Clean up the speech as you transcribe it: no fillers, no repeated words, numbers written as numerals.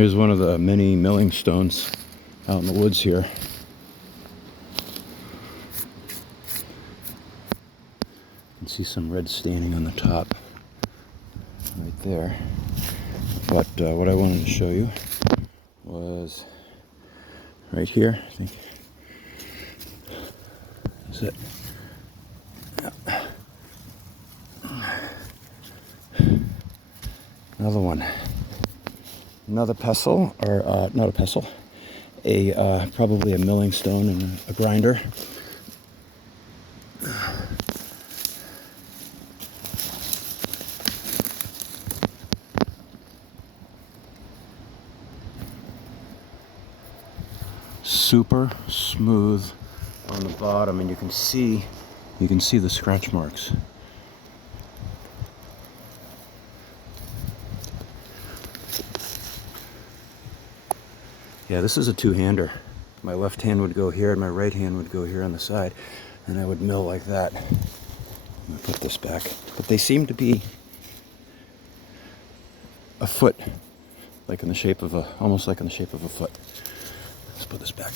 Here's one of the many milling stones out in the woods here. You can see some red staining on the top right there. But what I wanted to show you was right here. I think that's it. Another one. Another pestle, or not a pestle, probably a milling stone and a grinder. Super smooth on the bottom, and you can see the scratch marks. Yeah, this is a two-hander. My left hand would go here and my right hand would go here on the side, and I would mill like that. I'm gonna put this back. But they seem to be a foot, like in the shape of almost like in the shape of a foot. Let's put this back.